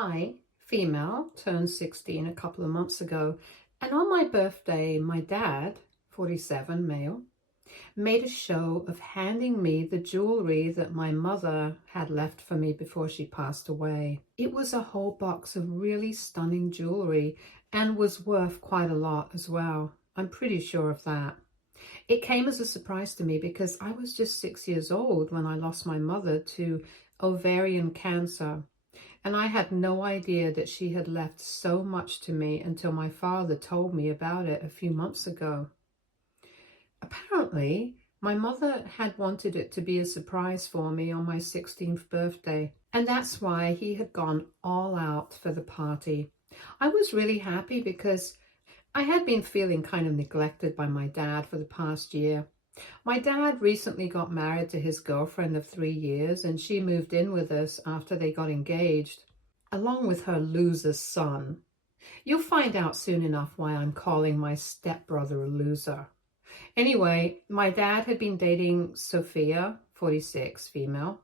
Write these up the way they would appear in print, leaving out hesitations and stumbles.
I, female, turned 16 a couple of months ago, and on my birthday, my dad, 47, male, made a show of handing me the jewelry that my mother had left for me before she passed away. It was a whole box of really stunning jewelry and was worth quite a lot as well. I'm pretty sure of that. It came as a surprise to me because I was just 6 years old when I lost my mother to ovarian cancer. And I had no idea that she had left so much to me until my father told me about it a few months ago. Apparently, my mother had wanted it to be a surprise for me on my 16th birthday, and that's why he had gone all out for the party. I was really happy because I had been feeling kind of neglected by my dad for the past year. My dad recently got married to his girlfriend of 3 years, and she moved in with us after they got engaged, along with her loser son. You'll find out soon enough why I'm calling my stepbrother a loser. Anyway, my dad had been dating Sophia, 46, female,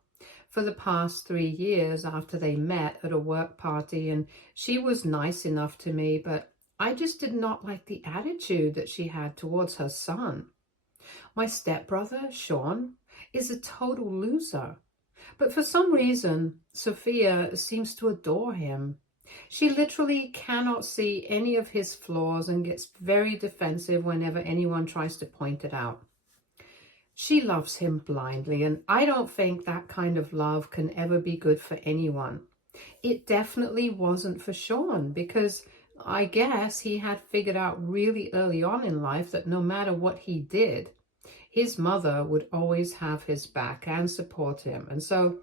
for the past 3 years after they met at a work party, and she was nice enough to me, but I just did not like the attitude that she had towards her son. My stepbrother, Sean, is a total loser. But for some reason, Sophia seems to adore him. She literally cannot see any of his flaws and gets very defensive whenever anyone tries to point it out. She loves him blindly, and I don't think that kind of love can ever be good for anyone. It definitely wasn't for Sean, because I guess he had figured out really early on in life that no matter what he did, his mother would always have his back and support him. And so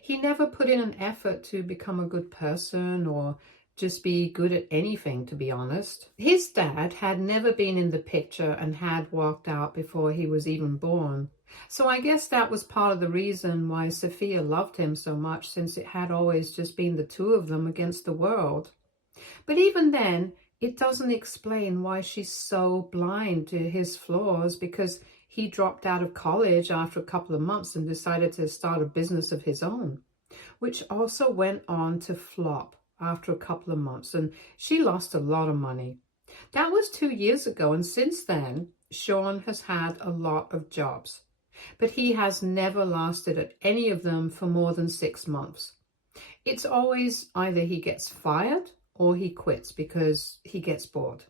he never put in an effort to become a good person or just be good at anything, to be honest. His dad had never been in the picture and had walked out before he was even born. So I guess that was part of the reason why Sophia loved him so much, since it had always just been the two of them against the world. But even then, it doesn't explain why she's so blind to his flaws, because he dropped out of college after a couple of months and decided to start a business of his own, which also went on to flop after a couple of months, and she lost a lot of money. That was 2 years ago, and since then, Sean has had a lot of jobs, but he has never lasted at any of them for more than 6 months. It's always either he gets fired or he quits because he gets bored.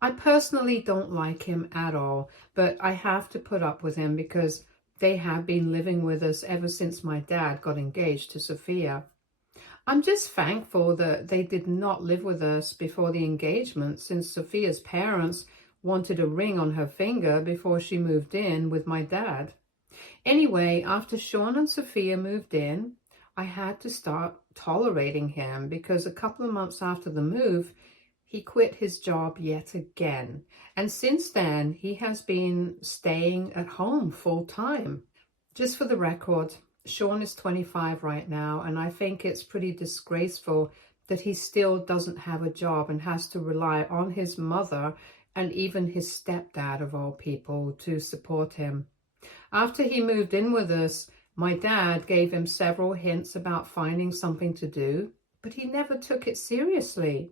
I personally don't like him at all, but I have to put up with him because they have been living with us ever since my dad got engaged to Sophia. I'm just thankful that they did not live with us before the engagement, since Sophia's parents wanted a ring on her finger before she moved in with my dad. Anyway, after Sean and Sophia moved in, I had to start tolerating him because a couple of months after the move, he quit his job yet again. And since then, he has been staying at home full time. Just for the record, Sean is 25 right now, and I think it's pretty disgraceful that he still doesn't have a job and has to rely on his mother and even his stepdad, of all people, to support him. After he moved in with us, my dad gave him several hints about finding something to do, but he never took it seriously.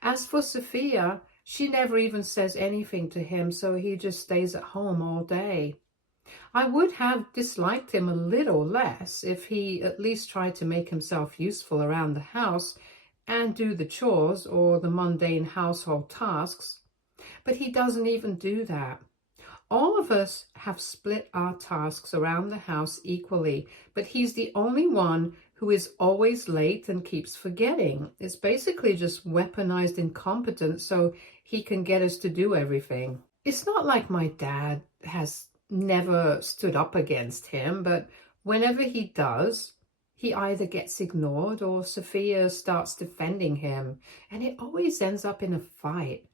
As for Sophia, she never even says anything to him, so he just stays at home all day. I would have disliked him a little less if he at least tried to make himself useful around the house and do the chores or the mundane household tasks, but he doesn't even do that. All of us have split our tasks around the house equally, but he's the only one who is always late and keeps forgetting. It's basically just weaponized incompetence so he can get us to do everything. It's not like my dad has never stood up against him, but whenever he does, he either gets ignored or Sophia starts defending him, and it always ends up in a fight.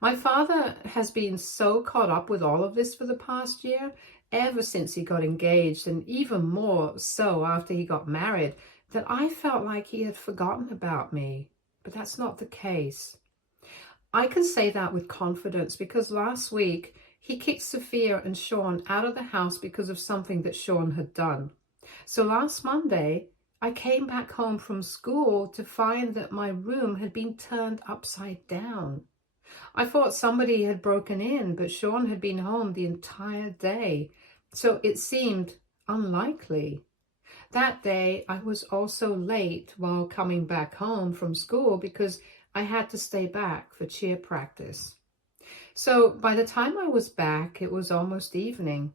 My father has been so caught up with all of this for the past year, ever since he got engaged, and even more so after he got married, that I felt like he had forgotten about me. But that's not the case. I can say that with confidence because last week he kicked Sophia and Sean out of the house because of something that Sean had done. So last Monday, I came back home from school to find that my room had been turned upside down. I thought somebody had broken in, but Sean had been home the entire day, so it seemed unlikely. That day, I was also late while coming back home from school because I had to stay back for cheer practice. So by the time I was back, it was almost evening.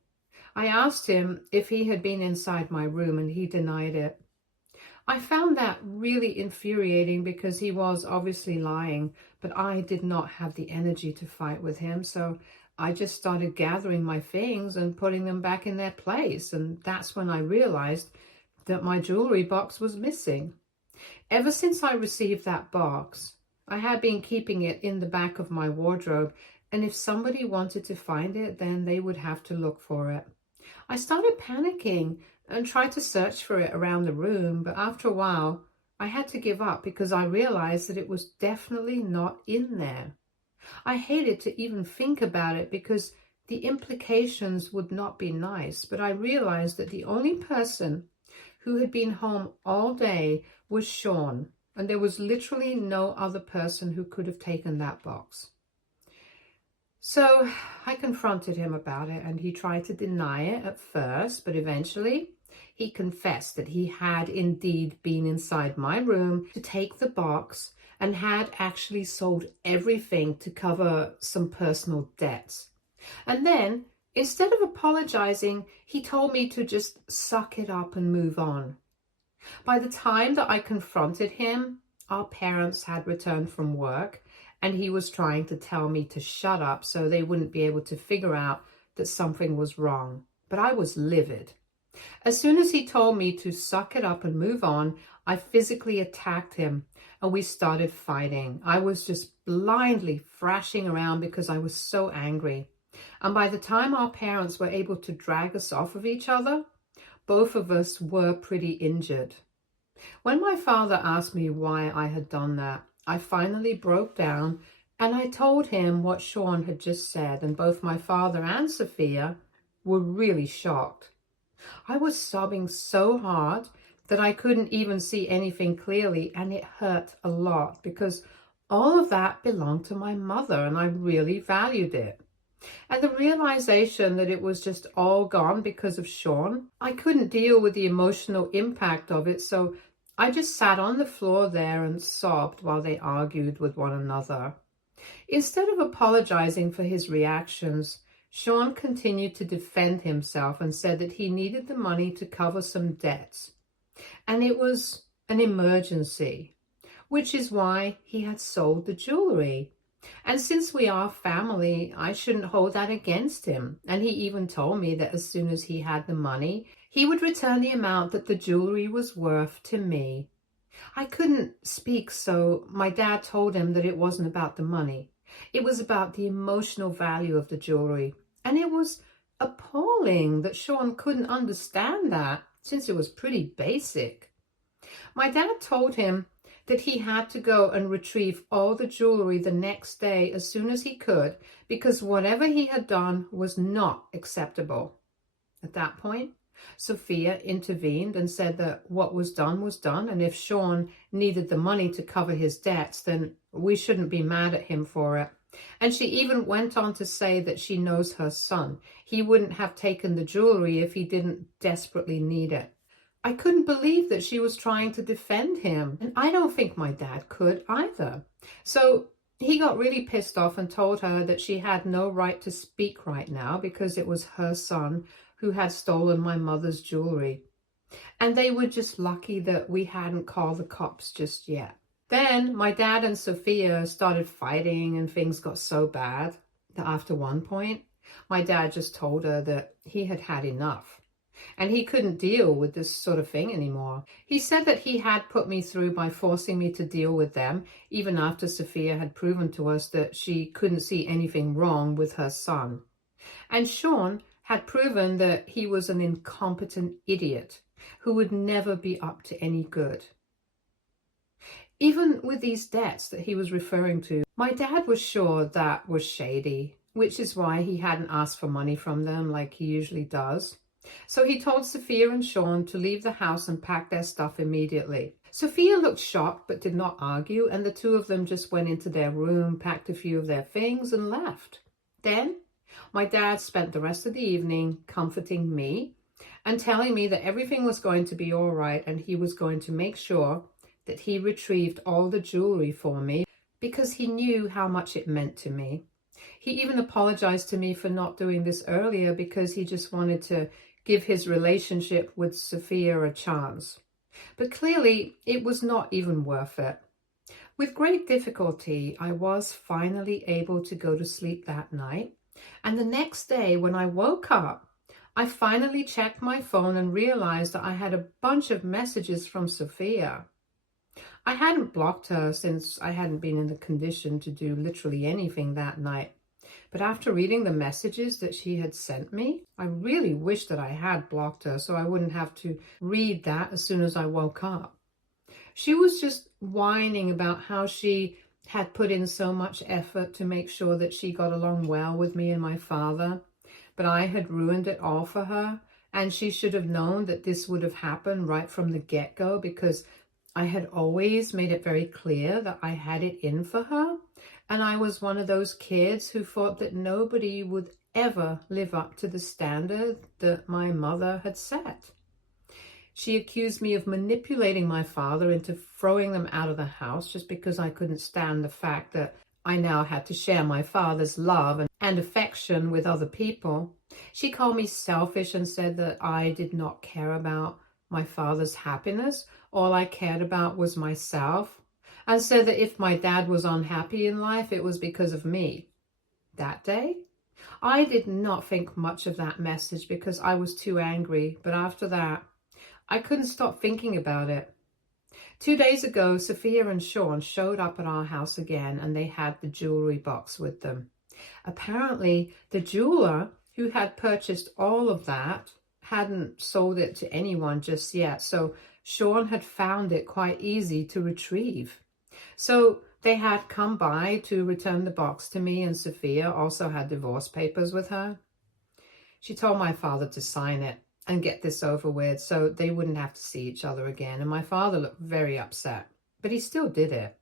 I asked him if he had been inside my room and he denied it. I found that really infuriating because he was obviously lying, but I did not have the energy to fight with him, so I just started gathering my things and putting them back in their place, and that's when I realized that my jewelry box was missing. Ever since I received that box, I had been keeping it in the back of my wardrobe, and if somebody wanted to find it, then they would have to look for it. I started panicking and tried to search for it around the room, but after a while, I had to give up because I realized that it was definitely not in there. I hated to even think about it because the implications would not be nice, but I realized that the only person who had been home all day was Sean, and there was literally no other person who could have taken that box. So I confronted him about it, and he tried to deny it at first, but eventually he confessed that he had indeed been inside my room to take the box and had actually sold everything to cover some personal debts. And then, instead of apologizing, he told me to just suck it up and move on. By the time that I confronted him, our parents had returned from work, and he was trying to tell me to shut up so they wouldn't be able to figure out that something was wrong. But I was livid. As soon as he told me to suck it up and move on, I physically attacked him and we started fighting. I was just blindly thrashing around because I was so angry. And by the time our parents were able to drag us off of each other, both of us were pretty injured. When my father asked me why I had done that, I finally broke down and I told him what Sean had just said, and both my father and Sophia were really shocked. I was sobbing so hard that I couldn't even see anything clearly, and it hurt a lot because all of that belonged to my mother and I really valued it. And the realization that it was just all gone because of Sean, I couldn't deal with the emotional impact of it, so I just sat on the floor there and sobbed while they argued with one another. Instead of apologizing for his reactions, Sean continued to defend himself and said that he needed the money to cover some debts. And it was an emergency, which is why he had sold the jewelry. And since we are family, I shouldn't hold that against him. And he even told me that as soon as he had the money, he would return the amount that the jewelry was worth to me. I couldn't speak, so my dad told him that it wasn't about the money. It was about the emotional value of the jewelry. And it was appalling that Sean couldn't understand that, since it was pretty basic. My dad told him that he had to go and retrieve all the jewelry the next day as soon as he could, because whatever he had done was not acceptable. At that point, Sophia intervened and said that what was done, and if Sean needed the money to cover his debts, then we shouldn't be mad at him for it. And she even went on to say that she knows her son. He wouldn't have taken the jewelry if he didn't desperately need it. I couldn't believe that she was trying to defend him, and I don't think my dad could either. So he got really pissed off and told her that she had no right to speak right now because it was her son who had stolen my mother's jewelry. And they were just lucky that we hadn't called the cops just yet. Then my dad and Sophia started fighting, and things got so bad that after one point, my dad just told her that he had had enough and he couldn't deal with this sort of thing anymore. He said that he had put me through by forcing me to deal with them, even after Sophia had proven to us that she couldn't see anything wrong with her son. And Sean had proven that he was an incompetent idiot who would never be up to any good. Even with these debts that he was referring to, my dad was sure that was shady, which is why he hadn't asked for money from them like he usually does. So he told Sophia and Sean to leave the house and pack their stuff immediately. Sophia looked shocked but did not argue, and the two of them just went into their room, packed a few of their things, and left. Then my dad spent the rest of the evening comforting me and telling me that everything was going to be all right, and he was going to make sure that he retrieved all the jewelry for me because he knew how much it meant to me. He even apologized to me for not doing this earlier because he just wanted to give his relationship with Sophia a chance. But clearly, it was not even worth it. With great difficulty, I was finally able to go to sleep that night. And the next day, when I woke up, I finally checked my phone and realized that I had a bunch of messages from Sophia. I hadn't blocked her since I hadn't been in the condition to do literally anything that night. But after reading the messages that she had sent me, I really wished that I had blocked her so I wouldn't have to read that as soon as I woke up. She was just whining about how she had put in so much effort to make sure that she got along well with me and my father, but I had ruined it all for her, and she should have known that this would have happened right from the get-go because I had always made it very clear that I had it in for her, and I was one of those kids who thought that nobody would ever live up to the standard that my mother had set. She accused me of manipulating my father into throwing them out of the house just because I couldn't stand the fact that I now had to share my father's love and affection with other people. She called me selfish and said that I did not care about my father's happiness. All I cared about was myself, and said that if my dad was unhappy in life, it was because of me. That day, I did not think much of that message because I was too angry, but after that, I couldn't stop thinking about it. 2 days ago, Sophia and Sean showed up at our house again, and they had the jewelry box with them. Apparently, the jeweler who had purchased all of that hadn't sold it to anyone just yet, so Sean had found it quite easy to retrieve. So they had come by to return the box to me, and Sophia also had divorce papers with her. She told my father to sign it and get this over with so they wouldn't have to see each other again, and my father looked very upset, but he still did it.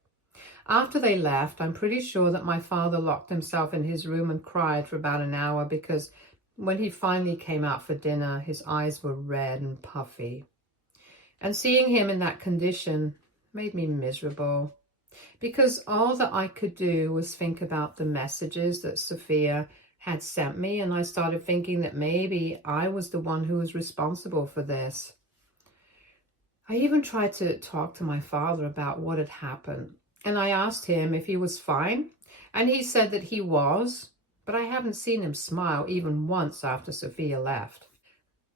After they left, I'm pretty sure that my father locked himself in his room and cried for about an hour because when he finally came out for dinner, his eyes were red and puffy. And seeing him in that condition made me miserable because all that I could do was think about the messages that Sophia had sent me, and I started thinking that maybe I was the one who was responsible for this. I even tried to talk to my father about what had happened, and I asked him if he was fine, and he said that he was, but I haven't seen him smile even once after Sophia left.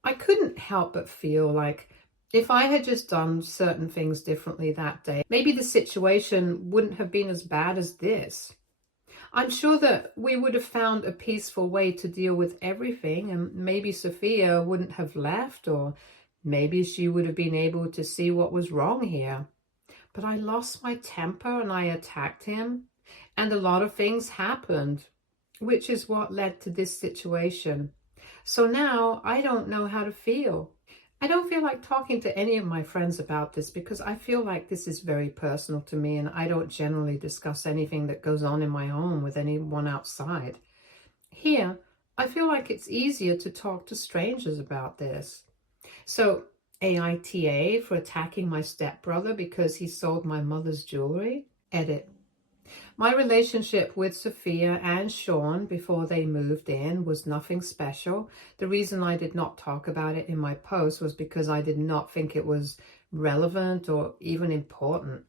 I couldn't help but feel like if I had just done certain things differently that day, maybe the situation wouldn't have been as bad as this. I'm sure that we would have found a peaceful way to deal with everything, and maybe Sophia wouldn't have left, or maybe she would have been able to see what was wrong here. But I lost my temper and I attacked him, and a lot of things happened, which is what led to this situation. So now I don't know how to feel. I don't feel like talking to any of my friends about this because I feel like this is very personal to me, and I don't generally discuss anything that goes on in my home with anyone outside. Here, I feel like it's easier to talk to strangers about this. So, AITA for attacking my stepbrother because he sold my mother's jewelry. Edit. My relationship with Sophia and Sean before they moved in was nothing special. The reason I did not talk about it in my post was because I did not think it was relevant or even important.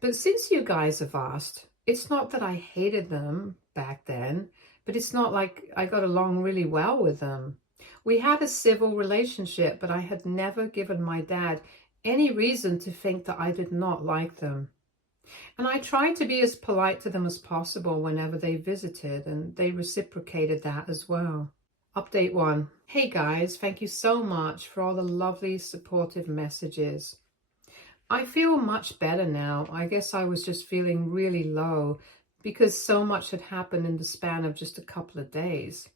But since you guys have asked, it's not that I hated them back then, but it's not like I got along really well with them. We had a civil relationship, but I had never given my dad any reason to think that I did not like them. And I tried to be as polite to them as possible whenever they visited, and they reciprocated that as well. Update 1. Hey guys, thank you so much for all the lovely supportive messages. I feel much better now. I guess I was just feeling really low because so much had happened in the span of just a couple of days.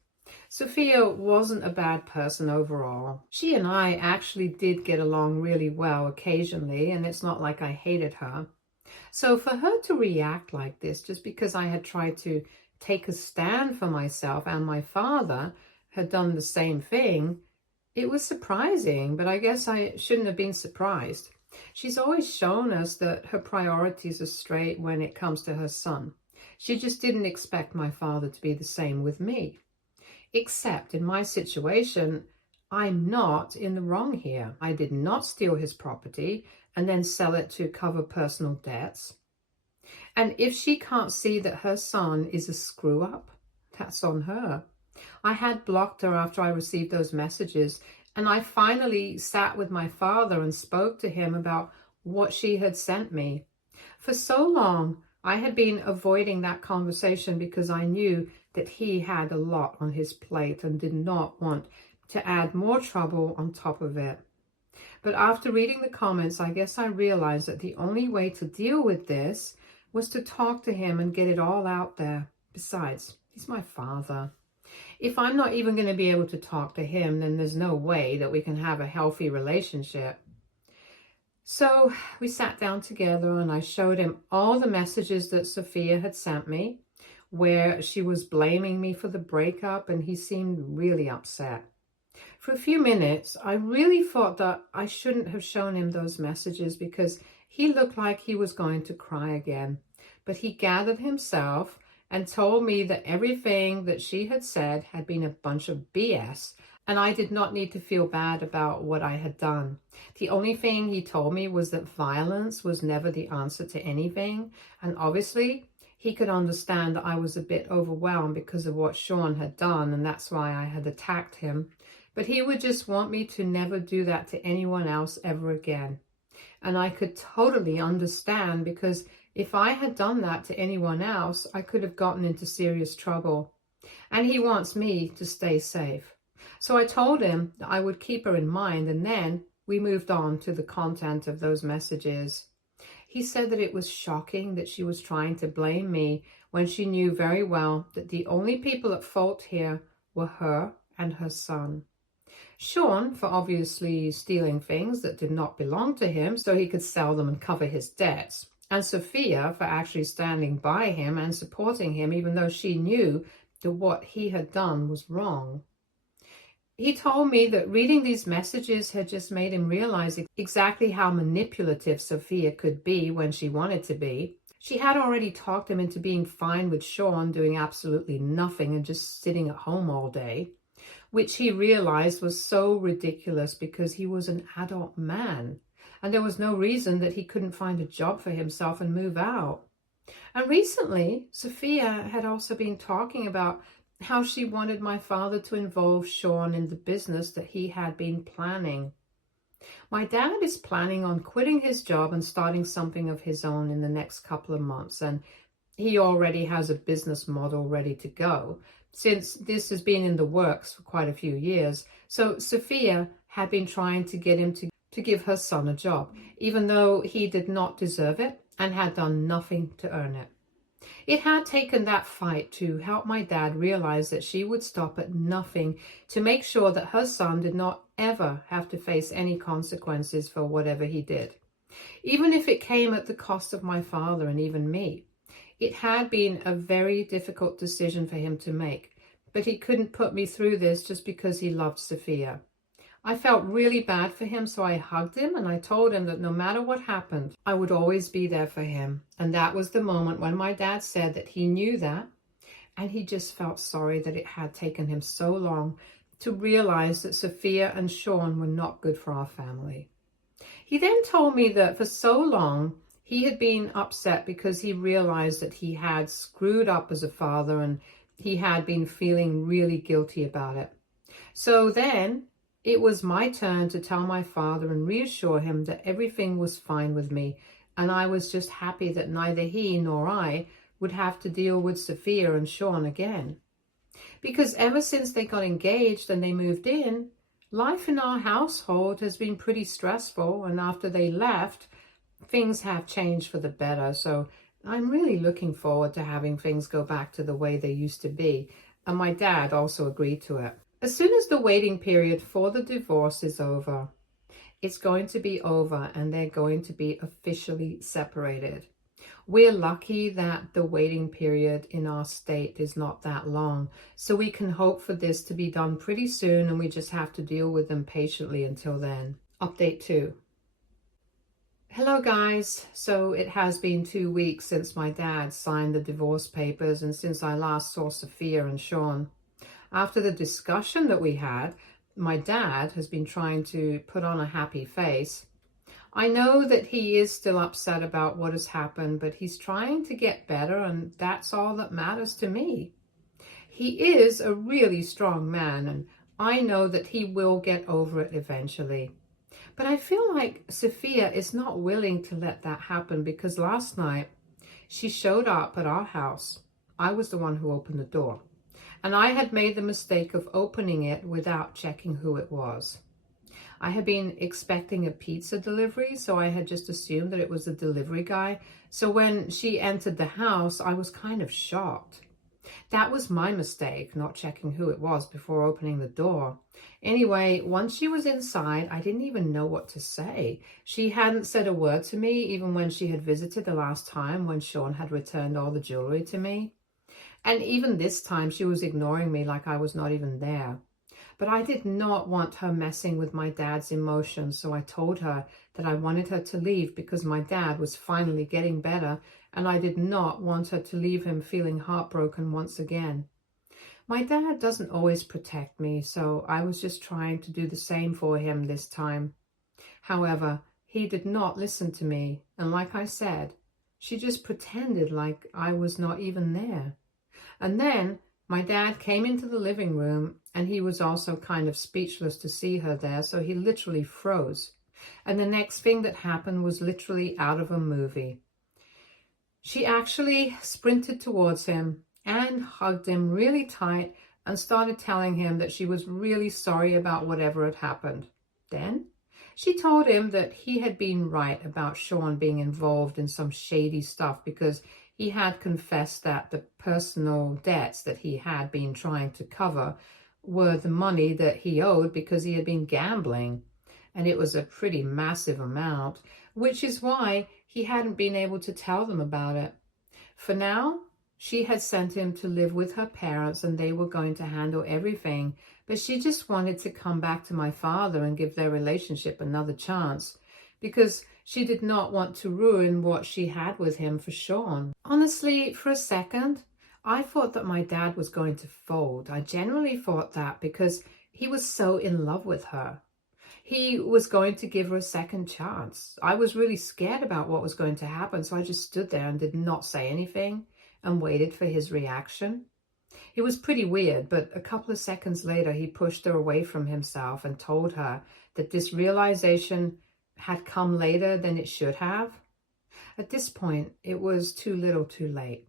Sophia wasn't a bad person overall. She and I actually did get along really well occasionally, and it's not like I hated her. So for her to react like this, just because I had tried to take a stand for myself and my father had done the same thing, it was surprising, but I guess I shouldn't have been surprised. She's always shown us that her priorities are straight when it comes to her son. She just didn't expect my father to be the same with me. Except in my situation, I'm not in the wrong here. I did not steal his property and then sell it to cover personal debts. And if she can't see that her son is a screw up, that's on her. I had blocked her after I received those messages, and I finally sat with my father and spoke to him about what she had sent me. For so long, I had been avoiding that conversation because I knew that he had a lot on his plate and did not want to add more trouble on top of it. But after reading the comments, I guess I realized that the only way to deal with this was to talk to him and get it all out there. Besides, he's my father. If I'm not even going to be able to talk to him, then there's no way that we can have a healthy relationship. So we sat down together and I showed him all the messages that Sophia had sent me, where she was blaming me for the breakup, and he seemed really upset. For a few minutes, I really thought that I shouldn't have shown him those messages because he looked like he was going to cry again. But he gathered himself and told me that everything that she had said had been a bunch of BS, and I did not need to feel bad about what I had done. The only thing he told me was that violence was never the answer to anything, and obviously he could understand that I was a bit overwhelmed because of what Sean had done, and that's why I had attacked him. But he would just want me to never do that to anyone else ever again. And I could totally understand, because if I had done that to anyone else, I could have gotten into serious trouble. And he wants me to stay safe. So I told him that I would keep her in mind, and then we moved on to the content of those messages. He said that it was shocking that she was trying to blame me when she knew very well that the only people at fault here were her and her son. Sean for obviously stealing things that did not belong to him so he could sell them and cover his debts. And Sophia for actually standing by him and supporting him even though she knew that what he had done was wrong. He told me that reading these messages had just made him realize exactly how manipulative Sophia could be when she wanted to be. She had already talked him into being fine with Sean doing absolutely nothing and just sitting at home all day, which he realized was so ridiculous because he was an adult man and there was no reason that he couldn't find a job for himself and move out. And recently, Sophia had also been talking about how she wanted my father to involve Sean in the business that he had been planning. My dad is planning on quitting his job and starting something of his own in the next couple of months, and he already has a business model ready to go, since this has been in the works for quite a few years. So Sophia had been trying to get him to give her son a job, even though he did not deserve it and had done nothing to earn it. It had taken that fight to help my dad realize that she would stop at nothing to make sure that her son did not ever have to face any consequences for whatever he did, even if it came at the cost of my father and even me. It had been a very difficult decision for him to make, but he couldn't put me through this just because he loved Sophia. I felt really bad for him, so I hugged him and I told him that no matter what happened, I would always be there for him. And that was the moment when my dad said that he knew that, and he just felt sorry that it had taken him so long to realize that Sophia and Sean were not good for our family. He then told me that for so long, he had been upset because he realized that he had screwed up as a father and he had been feeling really guilty about it. So then it was my turn to tell my father and reassure him that everything was fine with me, and I was just happy that neither he nor I would have to deal with Sophia and Sean again. Because ever since they got engaged and they moved in, life in our household has been pretty stressful, and after they left, things have changed for the better. So I'm really looking forward to having things go back to the way they used to be. and my dad also agreed to it. As soon as the waiting period for the divorce is over, it's going to be over and they're going to be officially separated. We're lucky that the waiting period in our state is not that long, so we can hope for this to be done pretty soon, and we just have to deal with them patiently until then. Update 2. Hello guys, so it has been 2 weeks since my dad signed the divorce papers and since I last saw Sophia and Sean. After the discussion that we had, my dad has been trying to put on a happy face. I know that he is still upset about what has happened, but he's trying to get better, and that's all that matters to me. He is a really strong man, and I know that he will get over it eventually. But I feel like Sophia is not willing to let that happen, because last night she showed up at our house. I was the one who opened the door, and I had made the mistake of opening it without checking who it was. I had been expecting a pizza delivery, so I had just assumed that it was the delivery guy. So when she entered the house, I was kind of shocked. That was my mistake, not checking who it was before opening the door. Anyway, once she was inside, I didn't even know what to say. She hadn't said a word to me, even when she had visited the last time when Sean had returned all the jewelry to me. And even this time, she was ignoring me like I was not even there. But I did not want her messing with my dad's emotions, so I told her that I wanted her to leave because my dad was finally getting better, and I did not want her to leave him feeling heartbroken once again. My dad doesn't always protect me, so I was just trying to do the same for him this time. However, he did not listen to me, and like I said, she just pretended like I was not even there. And then my dad came into the living room, and he was also kind of speechless to see her there, so he literally froze. And the next thing that happened was literally out of a movie. She actually sprinted towards him and hugged him really tight and started telling him that she was really sorry about whatever had happened. Then she told him that he had been right about Sean being involved in some shady stuff, because he had confessed that the personal debts that he had been trying to cover were the money that he owed because he had been gambling. And it was a pretty massive amount, which is why he hadn't been able to tell them about it. For now, she had sent him to live with her parents and they were going to handle everything. But she just wanted to come back to my father and give their relationship another chance, because she did not want to ruin what she had with him for Sean. Honestly, for a second, I thought that my dad was going to fold. I generally thought that because he was so in love with her. He was going to give her a second chance. I was really scared about what was going to happen, so I just stood there and did not say anything and waited for his reaction. It was pretty weird, but a couple of seconds later, he pushed her away from himself and told her that this realization had come later than it should have. At this point, it was too little too late.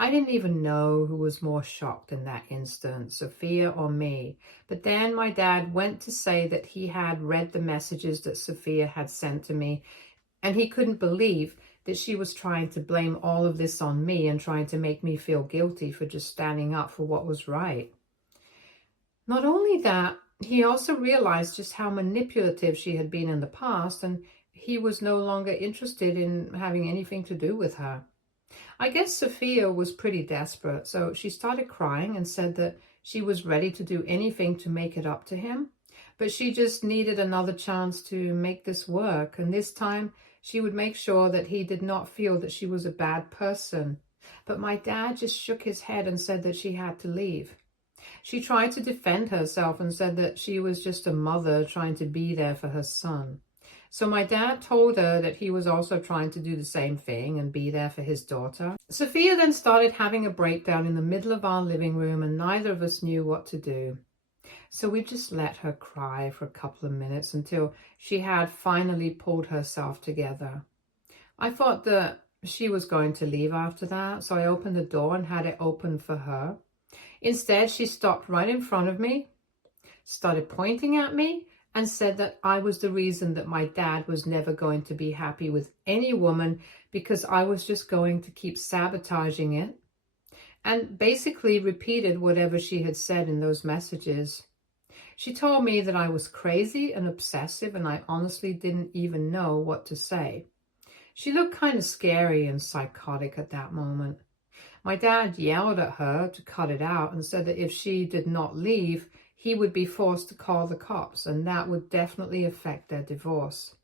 I didn't even know who was more shocked in that instant, Sophia or me. But then my dad went to say that he had read the messages that Sophia had sent to me, and he couldn't believe that she was trying to blame all of this on me and trying to make me feel guilty for just standing up for what was right. Not only that, he also realized just how manipulative she had been in the past, and he was no longer interested in having anything to do with her. I guess Sophia was pretty desperate, so she started crying and said that she was ready to do anything to make it up to him, but she just needed another chance to make this work, and this time she would make sure that he did not feel that she was a bad person. But my dad just shook his head and said that she had to leave. She tried to defend herself and said that she was just a mother trying to be there for her son. So my dad told her that he was also trying to do the same thing and be there for his daughter. Sophia then started having a breakdown in the middle of our living room, and neither of us knew what to do. So we just let her cry for a couple of minutes until she had finally pulled herself together. I thought that she was going to leave after that, so I opened the door and had it open for her. Instead, she stopped right in front of me, started pointing at me, and said that I was the reason that my dad was never going to be happy with any woman because I was just going to keep sabotaging it. and basically repeated whatever she had said in those messages. She told me that I was crazy and obsessive, and I honestly didn't even know what to say. She looked kind of scary and psychotic at that moment. My dad yelled at her to cut it out and said that if she did not leave, he would be forced to call the cops, and that would definitely affect their divorce.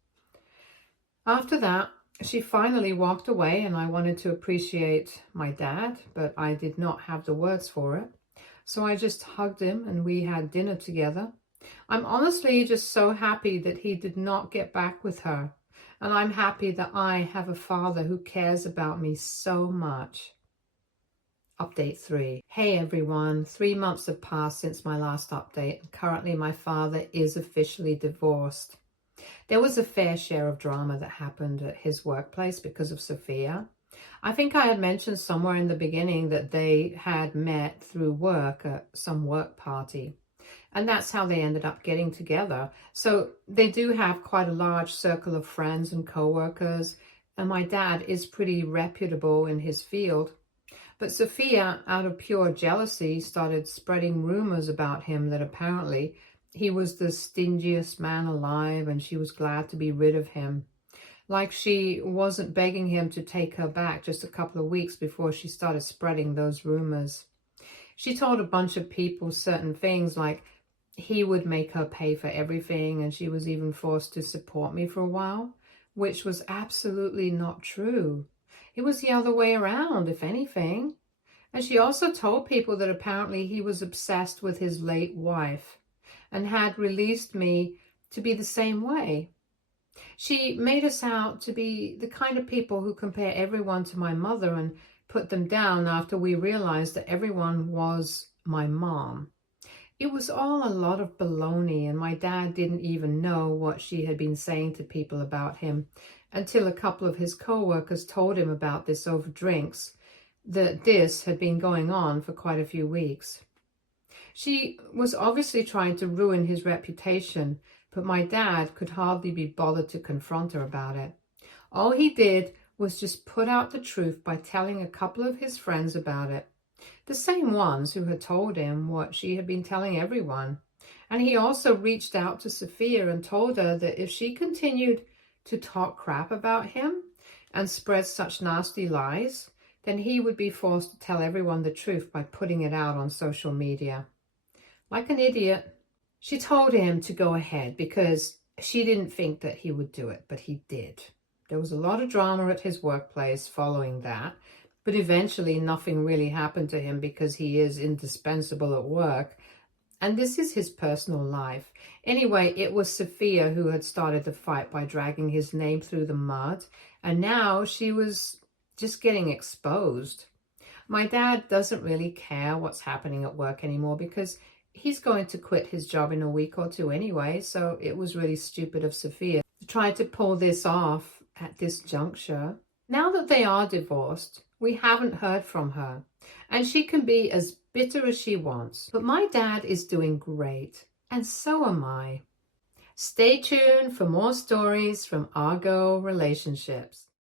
After that, she finally walked away, and I wanted to appreciate my dad, but I did not have the words for it. So I just hugged him and we had dinner together. I'm honestly just so happy that he did not get back with her. And I'm happy that I have a father who cares about me so much. Update 3. Hey everyone, 3 months have passed since my last update, and currently my father is officially divorced. There was a fair share of drama that happened at his workplace because of Sophia. I think I had mentioned somewhere in the beginning that they had met through work at some work party. And that's how they ended up getting together. So they do have quite a large circle of friends and co-workers. And my dad is pretty reputable in his field. But Sophia, out of pure jealousy, started spreading rumors about him that apparently he was the stingiest man alive and she was glad to be rid of him. Like she wasn't begging him to take her back just a couple of weeks before she started spreading those rumors. She told a bunch of people certain things like he would make her pay for everything, and she was even forced to support me for a while, which was absolutely not true. It was the other way around, if anything. And she also told people that apparently he was obsessed with his late wife and had released me to be the same way. She made us out to be the kind of people who compare everyone to my mother and put them down after we realized that everyone was my mom. It was all a lot of baloney, and my dad didn't even know what she had been saying to people about him until a couple of his co-workers told him about this over drinks, that this had been going on for quite a few weeks. She was obviously trying to ruin his reputation, but my dad could hardly be bothered to confront her about it. All he did was just put out the truth by telling a couple of his friends about it, the same ones who had told him what she had been telling everyone. And he also reached out to Sophia and told her that if she continued to talk crap about him and spread such nasty lies, then he would be forced to tell everyone the truth by putting it out on social media. Like an idiot, she told him to go ahead because she didn't think that he would do it, but he did. There was a lot of drama at his workplace following that, but eventually nothing really happened to him because he is indispensable at work, and this is his personal life. Anyway, it was Sophia who had started the fight by dragging his name through the mud, and now she was just getting exposed. My dad doesn't really care what's happening at work anymore because he's going to quit his job in a week or two anyway, so it was really stupid of Sophia to try to pull this off at this juncture. Now that they are divorced, we haven't heard from her, and she can be as bitter as she wants. But my dad is doing great, and so am I. Stay tuned for more stories from Argo Relationships.